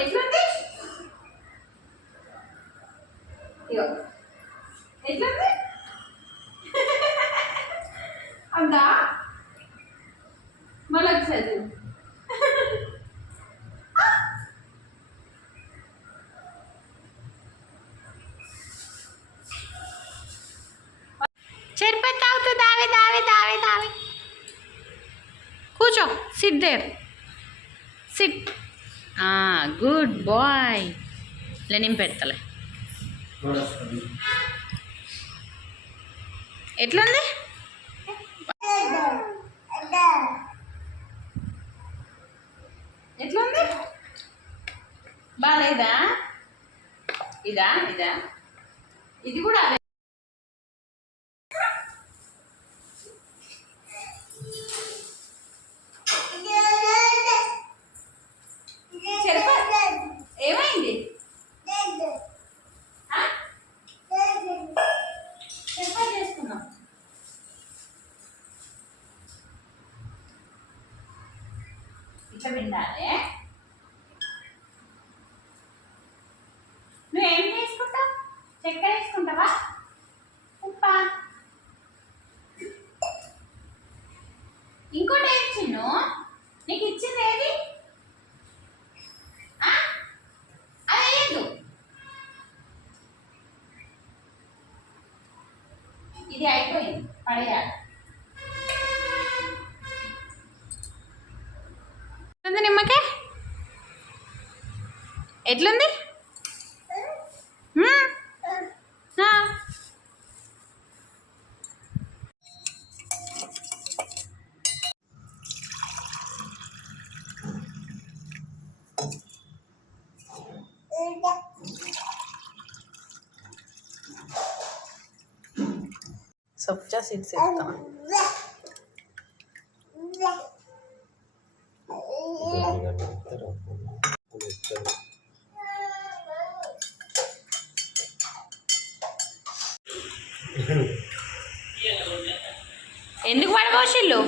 ఎట్లుంది ఇగో ఎట్లుంది అందా మళ్ళీ ఒకసారి చూడు. చెరుపతి తాగుతూ దావే దావే దావే దావే కూర్చో sit there SIT good boy ఇలా నేను పెడతలే ఎట్లుంది? ఎట్లుంది? బాగాలేదా ఇదా ఇదా? ఇది కూడా ఇట్లా విండాలి నువ్వేం చేసుకుంటావు? చక్కెర వేసుకుంటావా? ఉప్పా. ఇంకోటి ఏమి చిన్ను? నీకు ఇచ్చింది ఏది? ఇది అయిపోయింది. పడేయాలి. అంత నిమ్మకాయ ఎట్లుంది మ్మ్. ఆ. సబ్జా సీడ్స్ వేస్తాను ఎందుకు పడబోషిల్లు